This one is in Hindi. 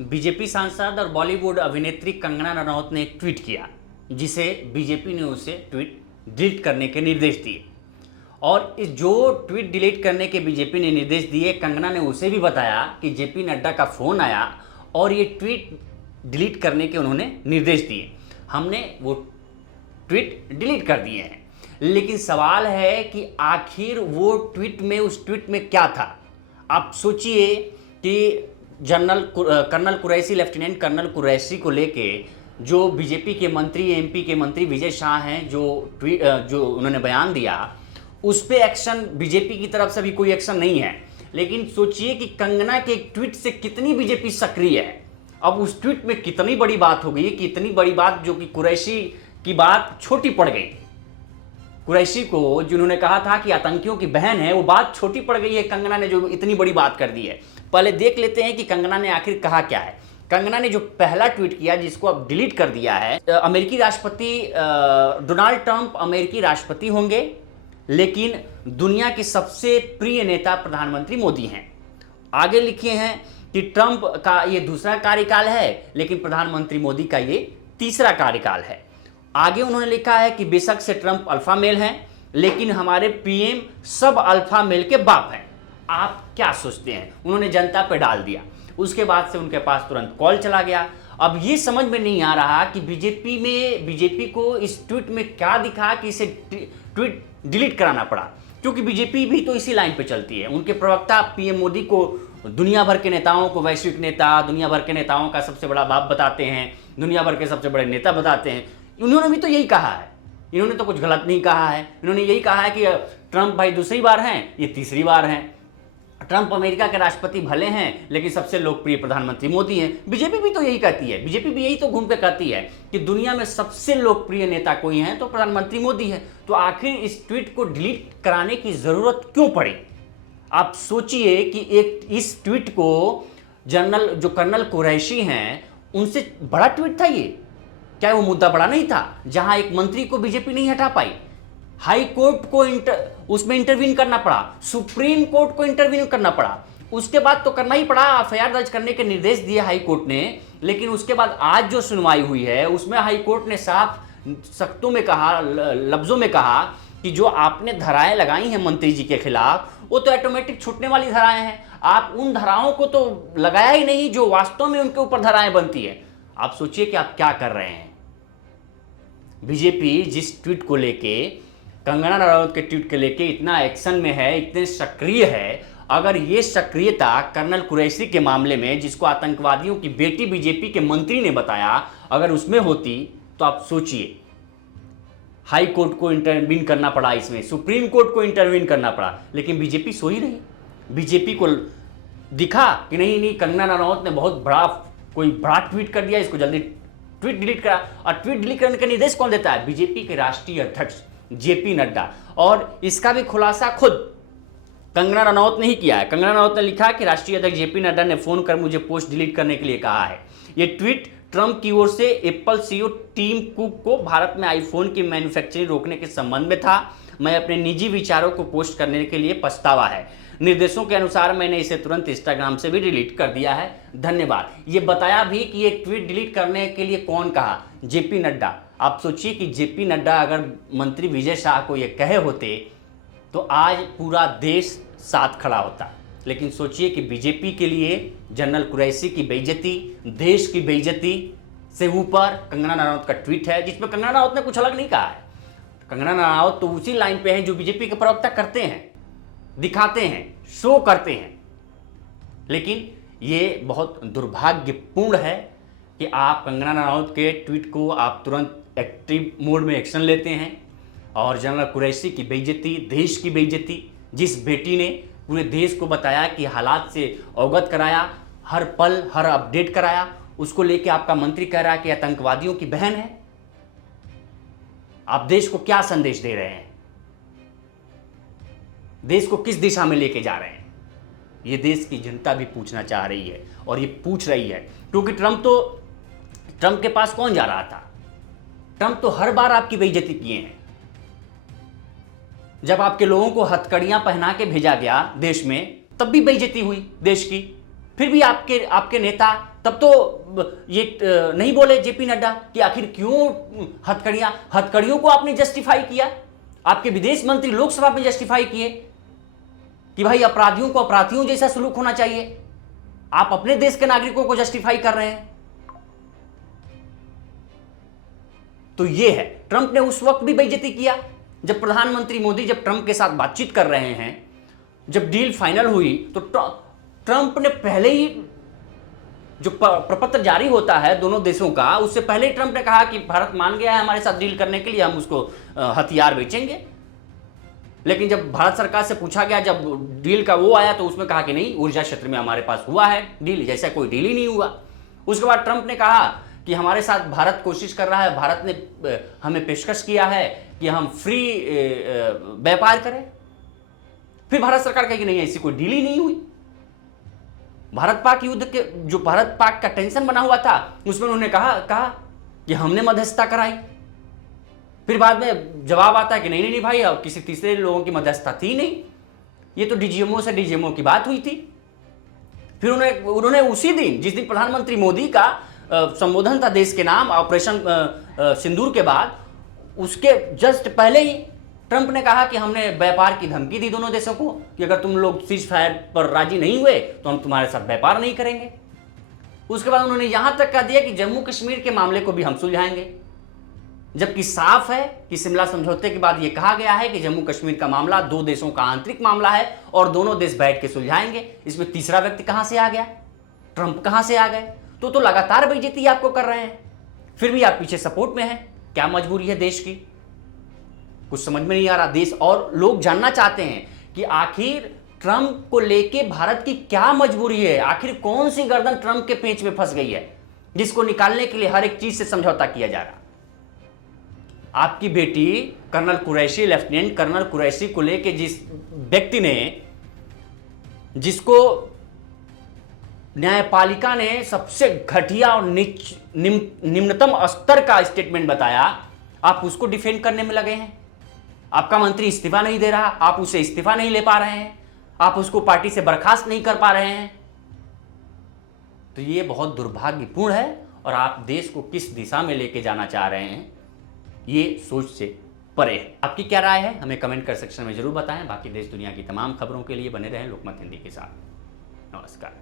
बीजेपी सांसद और बॉलीवुड अभिनेत्री कंगना रनौत ने एक ट्वीट किया जिसे बीजेपी ने उसे ट्वीट डिलीट करने के निर्देश दिए। और इस जो ट्वीट डिलीट करने के बीजेपी ने निर्देश दिए, कंगना ने उसे भी बताया कि जेपी नड्डा का फ़ोन आया और ये ट्वीट डिलीट करने के उन्होंने निर्देश दिए। हमने वो ट्वीट डिलीट कर दिए हैं, लेकिन सवाल है कि आखिर वो ट्वीट में, उस ट्वीट में क्या था। आप सोचिए कि colonel Qureshi, lieutenant colonel Qureshi को लेके जो बीजेपी के मंत्री, एमपी के मंत्री विजय शाह हैं, जो उन्होंने बयान दिया, उस पे एक्शन बीजेपी की तरफ से भी कोई एक्शन नहीं है। लेकिन सोचिए कि कंगना के एक ट्वीट से कितनी बीजेपी सक्रिय है। अब उस ट्वीट में कितनी बड़ी बात हो गई कि इतनी बड़ी बात जो कि कुरैशी की बात छोटी पड़ गई। कुरैशी को जिन्होंने कहा था कि आतंकियों की बहन है, वो बात छोटी पड़ गई है कंगना ने जो इतनी बड़ी बात कर दी है। पहले देख लेते हैं कि कंगना ने आखिर कहा क्या है। कंगना ने जो पहला ट्वीट किया, जिसको अब डिलीट कर दिया है, अमेरिकी राष्ट्रपति डोनाल्ड ट्रंप अमेरिकी राष्ट्रपति होंगे, लेकिन दुनिया के सबसे प्रिय नेता प्रधानमंत्री मोदी हैं। आगे लिखे हैं कि ट्रंप का ये दूसरा कार्यकाल है, लेकिन प्रधानमंत्री मोदी का ये तीसरा कार्यकाल है। आगे उन्होंने लिखा है कि बेशक से ट्रंप अल्फा मेल हैं, लेकिन हमारे पीएम सब अल्फा मेल के बाप हैं। आप क्या सोचते हैं? उन्होंने जनता पे डाल दिया। उसके बाद से उनके पास तुरंत कॉल चला गया। अब ये समझ में नहीं आ रहा कि बीजेपी को इस ट्वीट में क्या दिखा कि इसे ट्वीट डिलीट कराना पड़ा, क्योंकि बीजेपी भी तो इसी लाइन पे चलती है। उनके प्रवक्ता पीएम मोदी को दुनिया भर के नेताओं को वैश्विक नेता, दुनिया भर के नेताओं का सबसे बड़ा बाप बताते हैं, दुनिया भर के सबसे बड़े नेता बताते हैं। इन्होंने भी तो यही कहा है, इन्होंने तो कुछ गलत नहीं कहा है। इन्होंने यही कहा है कि ट्रंप भाई दूसरी बार हैं, ये तीसरी बार हैं। ट्रंप अमेरिका के राष्ट्रपति भले हैं, लेकिन सबसे लोकप्रिय प्रधानमंत्री मोदी हैं। बीजेपी भी तो यही कहती है, बीजेपी भी यही तो घूम के कहती है कि दुनिया में सबसे लोकप्रिय नेता कोई है तो प्रधानमंत्री मोदी है। तो आखिर इस ट्वीट को डिलीट कराने की जरूरत क्यों पड़ी? आप सोचिए कि इस ट्वीट को कर्नल कुरैशी हैं, उनसे बड़ा ट्वीट था ये। क्या वो मुद्दा बड़ा नहीं था जहां एक मंत्री को बीजेपी नहीं हटा पाई? हाई कोर्ट को उसमें इंटरवीन करना पड़ा, सुप्रीम कोर्ट को इंटरवीन करना पड़ा, उसके बाद तो करना ही पड़ा, एफआईआर दर्ज करने के निर्देश दिए हाई कोर्ट ने। लेकिन उसके बाद आज जो सुनवाई हुई है, उसमें हाई कोर्ट ने साफ शब्दों में कहा, लफ्जों में कहा कि जो आपने धाराएं लगाई हैं मंत्री जी के खिलाफ, वो तो ऑटोमेटिक छूटने वाली धाराएं हैं। आप उन धाराओं को तो लगाया ही नहीं जो वास्तव में उनके ऊपर धाराएं बनती है। आप सोचिए कि आप क्या कर रहे हैं। बीजेपी जिस ट्वीट को लेके, कंगना रनौत के ट्वीट के लेके इतना एक्शन में है, इतने सक्रिय है, अगर ये सक्रियता कर्नल कुरैशी के मामले में, जिसको आतंकवादियों की बेटी बीजेपी के मंत्री ने बताया, अगर उसमें होती तो आप सोचिए। हाई कोर्ट को इंटरवीन करना पड़ा, इसमें सुप्रीम कोर्ट को इंटरवीन करना पड़ा, लेकिन बीजेपी सो ही रही। बीजेपी को दिखा कि नहीं, कंगना रनौत ने बहुत कोई बड़ा ट्वीट कर दिया, इसको जल्दी ट्वीट डिलीट करा। और ट्वीट डिलीट करने का निर्देश कौन देता है? बीजेपी के राष्ट्रीय अध्यक्ष जेपी नड्डा। और इसका भी खुलासा खुद कंगना रनौत ने ही किया है। कंगना रनौत ने लिखा कि राष्ट्रीय अध्यक्ष जेपी नड्डा ने फोन कर मुझे पोस्ट डिलीट करने के लिए कहा है। यह ट्वीट ट्रंप की ओर से एप्पल सीईओ टिम कुक को भारत में आईफोन की मैन्युफैक्चरिंग रोकने के संबंध में था। मैं अपने निजी विचारों को पोस्ट करने के लिए पछतावा है। निर्देशों के अनुसार मैंने इसे तुरंत इंस्टाग्राम से भी डिलीट कर दिया है, धन्यवाद। ये बताया भी कि ये ट्वीट डिलीट करने के लिए कौन कहा? जेपी नड्डा। आप सोचिए कि जेपी नड्डा अगर मंत्री विजय शाह को ये कहे होते तो आज पूरा देश साथ खड़ा होता। लेकिन सोचिए कि बीजेपी के लिए जनरल कुरैशी की बेइज्जती, देश की बेइज्जती से ऊपर कंगना रनौत का ट्वीट है, जिसमें कंगना रनौत ने कुछ अलग नहीं कहा है। कंगना रनौत तो उसी लाइन पे है जो बीजेपी के प्रवक्ता करते हैं, दिखाते हैं, शो करते हैं। लेकिन ये बहुत दुर्भाग्यपूर्ण है कि आप कंगना रनौत के ट्वीट को आप तुरंत एक्टिव मोड में एक्शन लेते हैं, और जनरल कुरैशी की बेइज्जती, देश की बेइज्जती, जिस बेटी ने पूरे देश को बताया कि हालात से अवगत कराया, हर पल हर अपडेट कराया, उसको लेके आपका मंत्री कह रहा है कि आतंकवादियों की बहन है। आप देश को क्या संदेश दे रहे हैं? देश को किस दिशा में लेके जा रहे हैं? ये देश की जनता भी पूछना चाह रही है, और ये पूछ रही है, क्योंकि ट्रंप के पास कौन जा रहा था? ट्रंप तो हर बार आपकी बेइज्जती किए हैं। जब आपके लोगों को हथकड़ियां पहना के भेजा गया देश में, तब भी बेइज्जती हुई देश की। फिर भी आपके नेता तब तो ये नहीं बोले जेपी नड्डा कि आखिर क्यों हथकड़ियों को आपने जस्टिफाई किया। आपके विदेश मंत्री लोकसभा में जस्टिफाई किए कि भाई अपराधियों को अपराधियों जैसा सलूक होना चाहिए। आप अपने देश के नागरिकों को जस्टिफाई कर रहे हैं। तो ये है, ट्रंप ने उस वक्त भी बेइज्जती किया जब प्रधानमंत्री मोदी जब ट्रंप के साथ बातचीत कर रहे हैं, जब डील फाइनल हुई तो ट्रंप ने पहले ही जो प्रपत्र जारी होता है दोनों देशों का, उससे पहले ही ट्रंप ने कहा कि भारत मान गया है हमारे साथ डील करने के लिए, हम उसको हथियार बेचेंगे। लेकिन जब भारत सरकार से पूछा गया, जब डील का वो आया, तो उसमें कहा कि नहीं, ऊर्जा क्षेत्र में हमारे पास हुआ है डील, जैसा कोई डील ही नहीं हुआ। उसके बाद ट्रंप ने कहा कि हमारे साथ भारत कोशिश कर रहा है, भारत ने हमें पेशकश किया है कि हम फ्री व्यापार करें। फिर भारत सरकार कही कि नहीं, ऐसी कोई डील ही नहीं हुई। भारत पाक युद्ध के जो भारत पाक का टेंशन बना हुआ था, उसमें उन्होंने कहा कि हमने मध्यस्थता कराई। फिर बाद में जवाब आता है कि नहीं भाई, अब किसी तीसरे लोगों की मध्यस्थता थी नहीं, ये तो डीजीएमओ से डीजीएमओ की बात हुई थी। फिर उन्होंने उसी दिन, जिस दिन प्रधानमंत्री मोदी का संबोधन था देश के नाम ऑपरेशन सिंदूर के बाद, उसके जस्ट पहले ही ट्रंप ने कहा कि हमने व्यापार की धमकी दी दोनों देशों को कि अगर तुम लोग सीज फायर पर राजी नहीं हुए तो हम तुम्हारे साथ व्यापार नहीं करेंगे। उसके बाद उन्होंने यहां तक कह दिया कि जम्मू कश्मीर के मामले को भी हम सुलझाएंगे, जबकि साफ है कि शिमला समझौते के बाद यह कहा गया है कि जम्मू कश्मीर का मामला दो देशों का आंतरिक मामला है और दोनों देश बैठ के सुलझाएंगे। इसमें तीसरा व्यक्ति कहां से आ गया, ट्रंप कहां से आ गए? तो लगातार बेइज्जती आपको कर रहे हैं, फिर भी आप पीछे सपोर्ट में हैं। क्या मजबूरी है देश की, कुछ समझ में नहीं आ रहा देश। और लोग जानना चाहते हैं कि आखिर ट्रंप को लेके भारत की क्या मजबूरी है, आखिर कौन सी गर्दन ट्रंप के पेंच में फंस गई है जिसको निकालने के लिए हर एक चीज से समझौता किया जा रहा। आपकी बेटी colonel Qureshi, lieutenant colonel Qureshi को लेके जिस व्यक्ति ने, जिसको न्यायपालिका ने सबसे घटिया और निम्नतम स्तर का स्टेटमेंट बताया, आप उसको डिफेंड करने में लगे हैं। आपका मंत्री इस्तीफा नहीं दे रहा, आप उसे इस्तीफा नहीं ले पा रहे हैं, आप उसको पार्टी से बर्खास्त नहीं कर पा रहे हैं। तो ये बहुत दुर्भाग्यपूर्ण है और आप देश को किस दिशा में लेके जाना चाह रहे हैं, ये सोच से परे है। आपकी क्या राय है, हमें कमेंट कर सेक्शन में जरूर बताएं। बाकी देश दुनिया की तमाम खबरों के लिए बने रहें लोकमत हिंदी के साथ। नमस्कार।